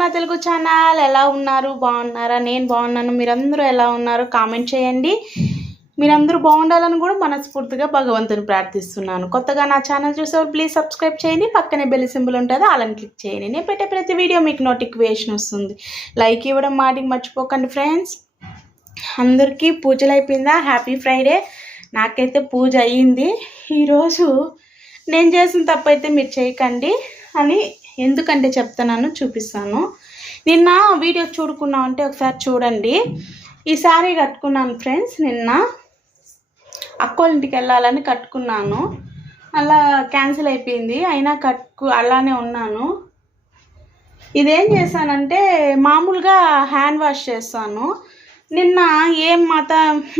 నా తెలుగు ఛానల్. ఎలా ఉన్నారు? బాగున్నారా? నేను బాగున్నాను. మీరందరూ ఎలా ఉన్నారు? కామెంట్ చేయండి. మీరందరూ బాగుండాలని కూడా మనస్ఫూర్తిగా భగవంతుని ప్రార్థిస్తున్నాను. కొత్తగా నా ఛానల్ చూసేవారు ప్లీజ్ సబ్స్క్రైబ్ చేయండి. పక్కనే బెల్ సింబల్ ఉంటుంది. అలాని క్లిక్ చేయండి. నేను పెట్టే ప్రతి వీడియో మీకు నోటిఫికేషన్ వస్తుంది. లైక్ ఇవ్వడం మాటికి మర్చిపోకండి ఫ్రెండ్స్ అందరికీ పూజలు అయిపోయిందా? హ్యాపీ ఫ్రైడే నాకైతే పూజ అయ్యింది. ఈరోజు నేను చేసిన తప్పు అయితే మీరు చేయకండి అని ఎందుకంటే చెప్తున్నాను చూపిస్తాను. నిన్న వీడియో చూడుకున్నాం అంటే ఒకసారి చూడండి. ఈ శారీ కట్టుకున్నాను ఫ్రెండ్స్ నిన్న అక్కోళ్ళ ఇంటికి వెళ్ళాలని కట్టుకున్నాను. అలా క్యాన్సిల్ అయిపోయింది అయినా కట్టుకు అలానే ఉన్నాను. ఇదేం చేశానంటే మామూలుగా హ్యాండ్ వాష్ చేస్తాను. నిన్న ఏం మాత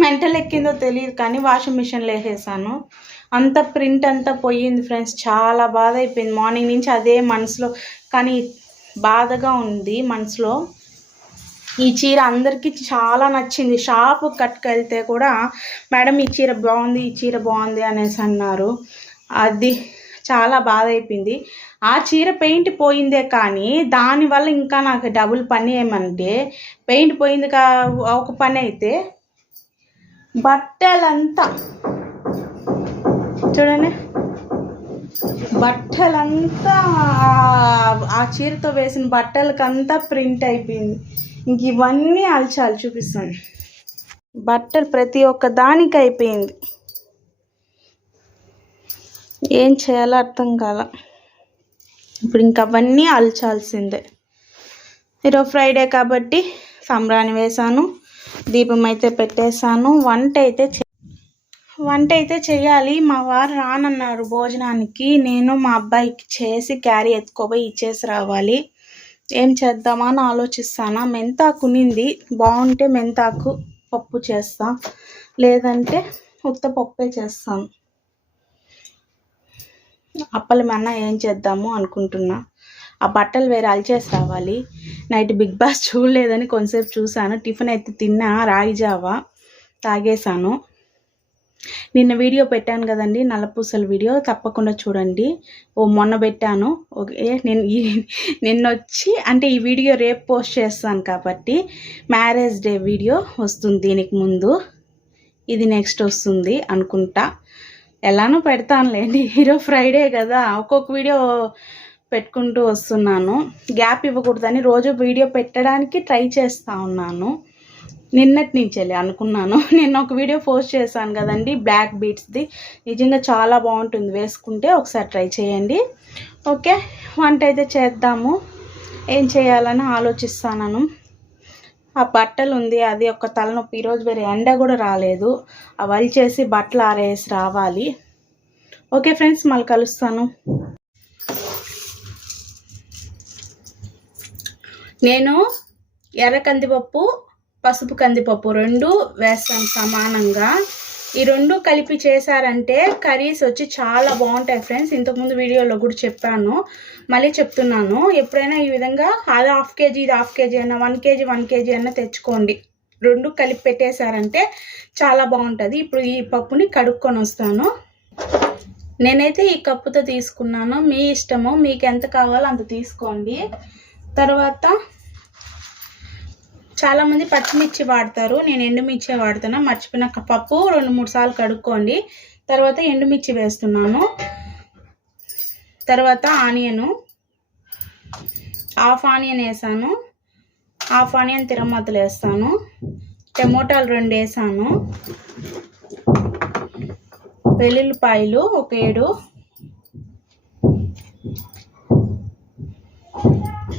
మెంటల్ ఎక్కిందో తెలియదు కానీ వాషింగ్ మిషన్లో వేసేసాను. అంత ప్రింట్ అంతా పోయింది ఫ్రెండ్స్. చాలా బాధ అయిపోయింది. మార్నింగ్ నుంచి అదే మనసులో కానీ బాధగా ఉంది మనసులో. ఈ చీర అందరికీ చాలా నచ్చింది. షాప్ కట్టుకెళ్తే కూడా మేడం ఈ చీర బాగుంది ఈ చీర బాగుంది అనేసి అన్నారు. అది చాలా బాధ అయిపోయింది. ఆ చీర పెయింట్ పోయిందే కానీ దానివల్ల ఇంకా నాకు డబుల్ పని ఏమంటే పెయింట్ పోయింది కా ఒక పని అయితే బట్టలంతా చూడండి. బట్టలంతా ఆ- చీరతో వేసిన బట్టలకంతా ప్రింట్ అయిపోయింది. ఇంక ఇవన్నీ అలచాలి చూపిస్తాను. బట్టలు ప్రతి ఒక్క దానికి అయిపోయింది. ఏం చేయాలో అర్థం కాల. ఇప్పుడు ఇంక అవన్నీ అలచాల్సిందే. ఈరోజు ఫ్రైడే కాబట్టి సంబరాన్ని వేసాను దీపం అయితే పెట్టేశాను. వంట అయితే వంట అయితే చేయాలి. మా వారు రానన్నారు భోజనానికి. నేను మా అబ్బాయికి చేసి క్యారీ ఎత్తుకోపోయి ఇచ్చేసి రావాలి. ఏం చేద్దామా అని ఆలోచిస్తాను మెంతాకునింది బాగుంటే మెంతాకు పప్పు చేస్తా. లేదంటే ఉత్త పప్పే చేస్తాను అప్పలమన్నా ఏం చేద్దాము అనుకుంటున్నా. ఆ బట్టలు వేరే అలిచేసి రావాలి. నైట్ బిగ్ బాస్ చూడలేదని కొంతసేపు చూశాను. టిఫిన్ అయితే తిన్నా. రాగి జావా తాగేశాను. నిన్న వీడియో పెట్టాను కదండి నల్లపూసల వీడియో. తప్పకుండా చూడండి. ఓ మొన్న పెట్టాను. ఓకే నేను ఈ- నిన్న వచ్చి అంటే ఈ వీడియో రేపు పోస్ట్ చేస్తాను కాబట్టి మ్యారేజ్ డే వీడియో వస్తుంది దీనికి ముందు. ఇది నెక్స్ట్ వస్తుంది అనుకుంటా. ఎలానో పెడతానులేండి ఈరోజు ఫ్రైడే కదా ఒక్కొక్క వీడియో పెట్టుకుంటూ వస్తున్నాను. గ్యాప్ ఇవ్వకూడదని రోజు వీడియో పెట్టడానికి ట్రై చేస్తూ ఉన్నాను. నిన్నటి నుంచి వెళ్ళి అనుకున్నాను. నేను ఒక వీడియో పోస్ట్ చేశాను కదండి బ్లాక్ బీట్స్ది నిజంగా చాలా బాగుంటుంది. వేసుకుంటే ఒకసారి ట్రై చేయండి. ఓకే వంట అయితే చేద్దాము. ఏం చేయాలని ఆలోచిస్తాను ఆ బట్టలు ఉంది అది ఒక తలనొప్పి. ఈరోజు వేరే ఎండ కూడా రాలేదు. అవి చేసి బట్టలు ఆరేసి రావాలి. ఓకే ఫ్రెండ్స్ మళ్ళీ కలుస్తాను. నేను ఎర్ర కందిపప్పు పసుపు కందిపప్పు రెండు వేస్తాను సమానంగా. ఈ రెండు కలిపి చేశారంటే కర్రీస్ వచ్చి చాలా బాగుంటాయి ఫ్రెండ్స్. ఇంతకుముందు వీడియోలో కూడా చెప్పాను. మళ్ళీ చెప్తున్నాను. ఎప్పుడైనా ఈ విధంగా అది హాఫ్ కేజీ ఇది హాఫ్ కేజీ అయినా వన్ కేజీ వన్ కేజీ అయినా తెచ్చుకోండి. రెండు కలిపి పెట్టేశారంటే చాలా బాగుంటుంది. ఇప్పుడు ఈ పప్పుని కడుక్కొని వస్తాను. నేనైతే ఈ కప్పుతో తీసుకున్నాను. మీ ఇష్టము మీకు ఎంత కావాలో అంత తీసుకోండి. తర్వాత చాలామంది పచ్చిమిర్చి వాడతారు. నేను ఎండుమిర్చి వాడుతున్నా. మర్చిపోయిన పప్పు రెండు మూడు సార్లు కడుక్కోండి. తర్వాత ఎండుమిర్చి వేస్తున్నాను. తర్వాత ఆనియను. హాఫ్ ఆనియన్ వేసాను. హాఫ్ ఆనియన్ తిరమతలు వేస్తాను. టమోటాలు రెండు వేసాను. వెల్లుల్లిపాయలు ఒక ఏడు.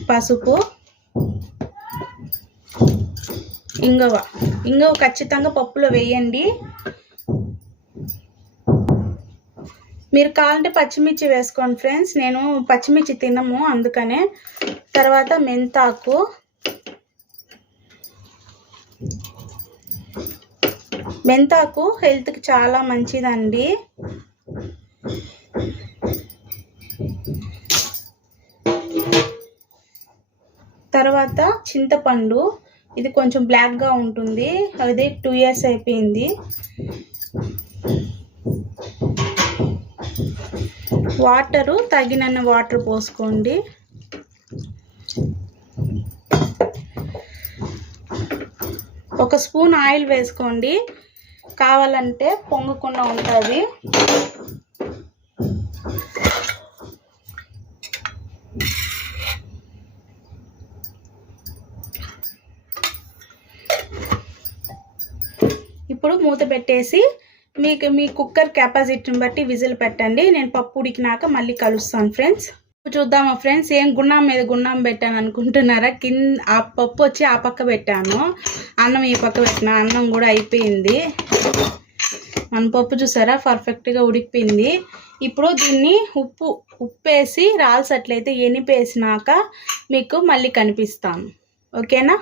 పసుపు. ఇంగవ ఇంగవ ఖచ్చితంగా పప్పులో వేయండి. మీరు కావాలంటే పచ్చిమిర్చి వేసుకోండి ఫ్రెండ్స్. నేను పచ్చిమిర్చి తినము అందుకనే తర్వాత మెంతాకు. మెంతాకు హెల్త్కి చాలా మంచిదండి. తర్వాత చింతపండు. ఇది కొంచెం బ్లాక్గా ఉంటుంది. అది టూ ఇయర్స్ అయిపోయింది. వాటరు తగినన్న వాటర్ పోసుకోండి. ఒక స్పూన్ ఆయిల్ వేసుకోండి. కావాలంటే పొంగకుండా ఉంటుంది. ఇప్పుడు మూత పెట్టేసి మీకు మీ కుక్కర్ కెపాసిటీని బట్టి విజిల్ పెట్టండి. నేను పప్పు ఉడికినాక మళ్ళీ కలుస్తాను ఫ్రెండ్స్. చూద్దామా ఫ్రెండ్స్ ఏం గున్నాం మీద గున్నాం పెట్టాను అనుకుంటున్నారా? కింద ఆ పప్పు వచ్చి ఆ పక్క పెట్టాను. అన్నం ఈ పక్క పెట్టిన అన్నం కూడా అయిపోయింది. మన పప్పు చూసారా? పర్ఫెక్ట్గా ఉడికిపోయింది. ఇప్పుడు దీన్ని ఉప్పు ఉప్పు వేసి రాల్సట్లయితే ఎనిపేసినాక మీకు మళ్ళీ కనిపిస్తాను ఓకేనా?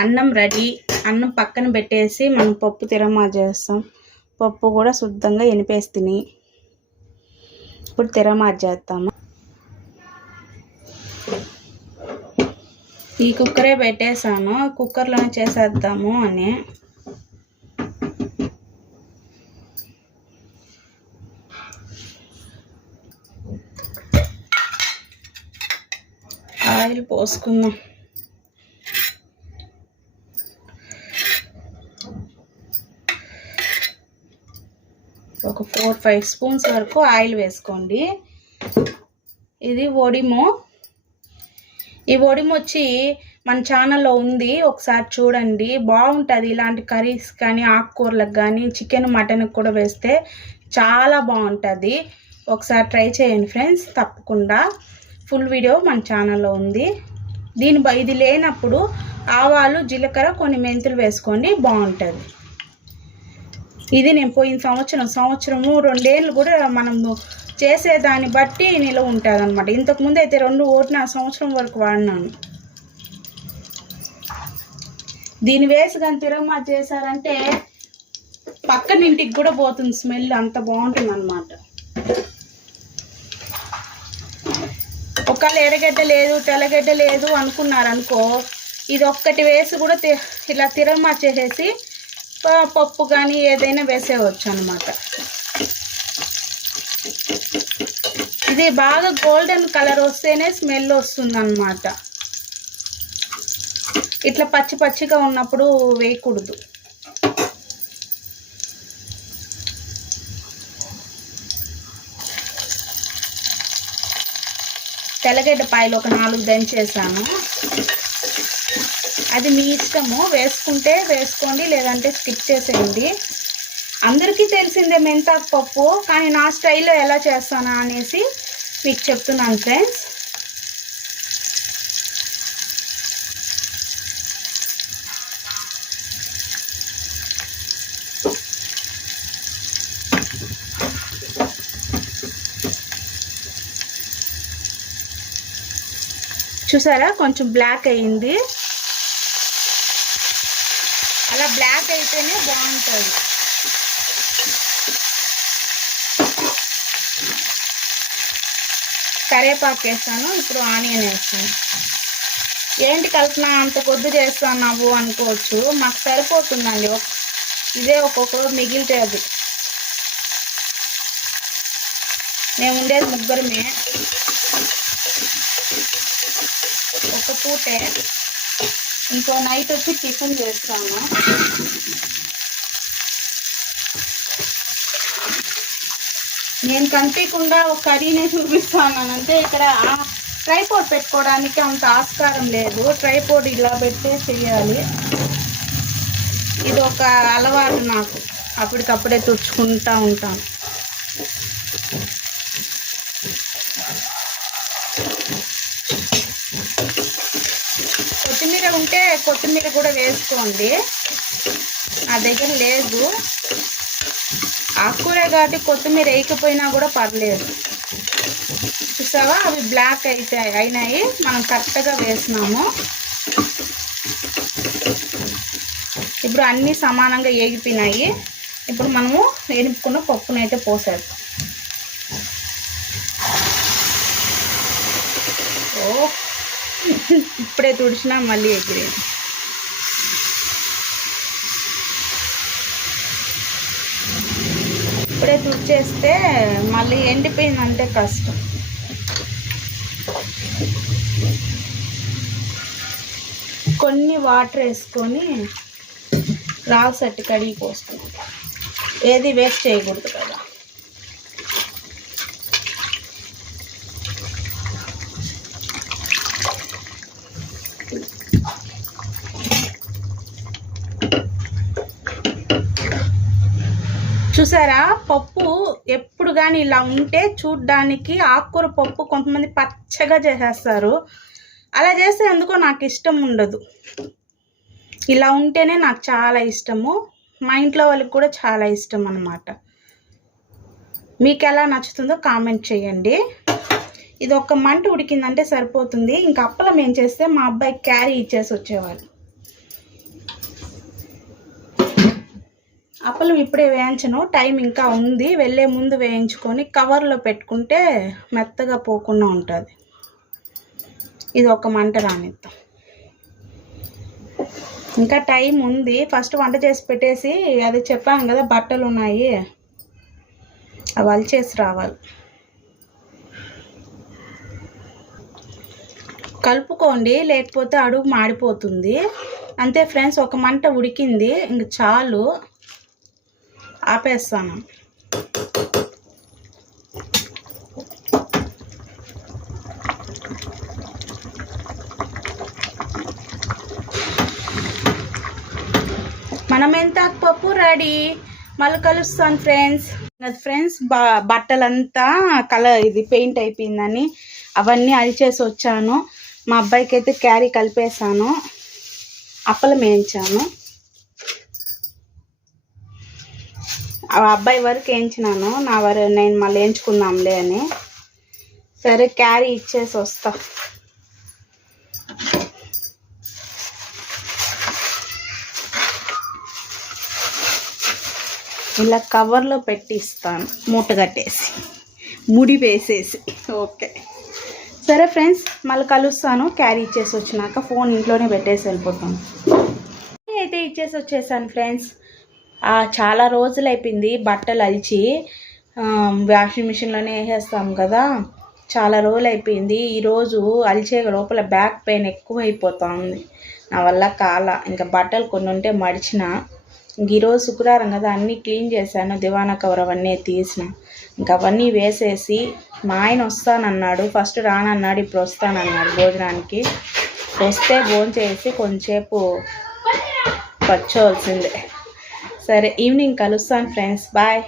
అన్నం రెడీ. అన్నం పక్కన పెట్టేసి మనం పప్పు తిరమా చేస్తాం పప్పు కూడా శుద్ధంగా ఎనిపేస్తుంది ఇప్పుడు తిరమార్ చేస్తాము ఈ కుక్కరే పెట్టేసాను కుక్కర్లోనే చేసేద్దాము అని. ఆయిల్ పోసుకుందాం. ఒక ఫోర్ ఫైవ్ స్పూన్స్ వరకు ఆయిల్ వేసుకోండి. ఇది ఒడిమో ఈ ఒడిమో వచ్చి మన ఛానల్లో ఉంది. ఒకసారి చూడండి. బాగుంటుంది. ఇలాంటి కర్రీస్ కానీ ఆకుకూరలకు కానీ చికెన్ మటన్కి కూడా వేస్తే చాలా బాగుంటుంది. ఒకసారి ట్రై చేయండి ఫ్రెండ్స్. తప్పకుండా. ఫుల్ వీడియో మన ఛానల్లో ఉంది. దీని ఇది లేనప్పుడు ఆవాలు జీలకర్ర కొన్ని మెంతులు వేసుకోండి. బాగుంటుంది. ఇది నేను పోయిన సంవత్సరం సంవత్సరము రెండేళ్ళు కూడా మనము చేసేదాన్ని బట్టి నిలవ ఉంటుంది అనమాట ఇంతకుముందు అయితే రెండు ఓటు నా సంవత్సరం వరకు వాడినాను. దీని వేసి కానీ తిరగమా చేశారంటే పక్కన ఇంటికి కూడా పోతుంది స్మెల్ అంత బాగుంటుంది అనమాట ఒకళ్ళు ఎర్రగడ్డ లేదు తెల్లగడ్డ లేదు అనుకున్నారనుకో ఇది ఒక్కటి వేసి కూడా ఇలా తిరగమా చేసేసి పప్పు కానీ ఏదైనా వేసేయవచ్చు అనమాట ఇది బాగా గోల్డెన్ కలర్ వస్తేనే స్మెల్ వస్తుందన్నమాట. ఇట్లా పచ్చి పచ్చిగా ఉన్నప్పుడు వేయకూడదు. తెల్లగడ్డ పాయలు ఒక నాలుగు దంచేసాను. అది మీ ఇష్టము వేసుకుంటే వేసుకోండి లేదంటే స్కిప్ చేసేయండి. అందరికీ తెలిసిందే మెంతాకు పప్పు కానీ నా స్టైల్లో ఎలా చేస్తానా అనేసి మీకు చెప్తున్నాను ఫ్రెండ్స్ చూసారా? కొంచెం బ్లాక్ అయ్యింది బ్లాక్ అయితేనే బాగుంటుంది. కరేపాకు వేస్తాను ఇప్పుడు ఆనియన్ వేస్తాను. ఏంటి కల్పన అంత కొద్ది చేస్తున్నావు అనుకోవచ్చు మాకు సరిపోతుందండి. ఒక- ఇదే ఒక్కొక్క మిగిలితే అది మేము ఉండేది ముగ్గురమే. ఒక పూటే. ఇంకో నైట్ వచ్చి టిఫిన్ చేస్తాము. నేను కనిపించకుండా ఒక కర్రీనే చూపిస్తాను అంటే ఇక్కడ ట్రైపోర్డ్ పెట్టుకోవడానికి అంత ఆస్కారం లేదు. ట్రైపోర్డ్ ఇలా పెట్టే చేయాలి. ఇది ఒక అలవాటు నాకు. అప్పటికప్పుడే తుచ్చుకుంటూ ఉంటాను. కొత్తిమీర కూడా వేసుకోండి. నా దగ్గర లేదు. ఆకుకూర కాబట్టి కొత్తిమీర వేయకపోయినా కూడా పర్లేదు. చూసావా? అవి బ్లాక్ అయితే అయినాయి. మనం కరెక్ట్గా వేసినాము. ఇప్పుడు అన్నీ సమానంగా ఏగిపోయినాయి. ఇప్పుడు మనము ఎనుపుకున్న పప్పునైతే పోసేద్దాం. ఓ ఇప్పుడే తుడిచినా మళ్ళీ ఎగిరింది ఇప్పుడే తుడిచేస్తే మళ్ళీ ఎండిపోయిందంటే కష్టం. కొన్ని వాటర్ వేసుకొని రావు సెట్ కడిగి పోసుకున్నాం ఏది వేస్ట్ చేయకూడదు చూసారా? పప్పు ఎప్పుడు కానీ ఇలా ఉంటే చూడ్డానికి ఆకుకూర పప్పు కొంతమంది పచ్చగా చేసేస్తారు. అలా చేస్తే ఎందుకో నాకు ఇష్టం ఉండదు. ఇలా ఉంటేనే నాకు చాలా ఇష్టము. మా ఇంట్లో వాళ్ళకి కూడా చాలా ఇష్టం అన్నమాట. మీకు ఎలా నచ్చుతుందో కామెంట్ చేయండి. ఇది ఒక మంట ఉడికిందంటే సరిపోతుంది. ఇంకా అప్పలం ఏం చేస్తే మా అబ్బాయి క్యారీ ఇచ్చేసి వచ్చేవాడు. అప్పలం ఇప్పుడే వేయించను. టైం ఇంకా ఉంది. వెళ్ళే ముందు వేయించుకొని కవర్లో పెట్టుకుంటే మెత్తగా పోకుండా ఉంటుంది. ఇది ఒక మంట రానిద్దాం. ఇంకా టైం ఉంది. ఫస్ట్ వంట చేసి పెట్టేసి అది చెప్పాను కదా బట్టలు ఉన్నాయి. అవి చేసి రావాలి. కలుపుకోండి. లేకపోతే అడుగు మాడిపోతుంది. అంతే ఫ్రెండ్స్ ఒక మంట ఉడికింది. ఇంక చాలు. ఆపేస్తాను. మనం ఎంత పప్పు రెడీ? మళ్ళీ కలుస్తాను ఫ్రెండ్స్. ఫ్రెండ్స్ బా బట్టలంతా కలర్ ఇది పెయింట్ అయిపోయిందని అవన్నీ అలిచేసి వచ్చాను. మా అబ్బాయికి అయితే క్యారీ కలిపేసాను అప్పలం వేయించాను ఆ అబ్బాయి వరకు వేయించినాను. నా వరకు నేను మళ్ళీ వేయించుకుందాంలే అని. సరే క్యారీ ఇచ్చేసి వస్తా. ఇలా కవర్లో పెట్టి ఇస్తాను మూట కట్టేసి. ముడి వేసేసి. ఓకే. సరే ఫ్రెండ్స్ మళ్ళీ కలుస్తాను. క్యారీ ఇచ్చేసి వచ్చినాక ఫోన్ ఇంట్లోనే పెట్టేసి వెళ్ళిపోతాను. అయితే ఇచ్చేసి వచ్చేసాను ఫ్రెండ్స్. చాలా రోజులు అయిపోయింది బట్టలు అలిచి వాషింగ్ మిషన్లోనే వేసేస్తాం కదా. చాలా రోజులు అయిపోయింది ఈరోజు అలిచే లోపల బ్యాక్ పెయిన్ ఎక్కువ అయిపోతుంది నా వల్ల కాల. ఇంకా బట్టలు కొన్ని ఉంటే మడిచిన. ఇంక ఈరోజు శుక్రవారం కదా అన్నీ క్లీన్ చేశాను దివానా కవర్ అవన్నీ తీసిన. ఇంకా అవన్నీ వేసేసి మా ఆయన వస్తానన్నాడు. ఫస్ట్ రానన్నాడు ఇప్పుడు వస్తానన్నాడు భోజనానికి. వస్తే భోజనం చేసి కొంచెంసేపు వచ్చేవలసిందే సరే ఈవినింగ్ కలుస్తాను ఫ్రెండ్స్ బాయ్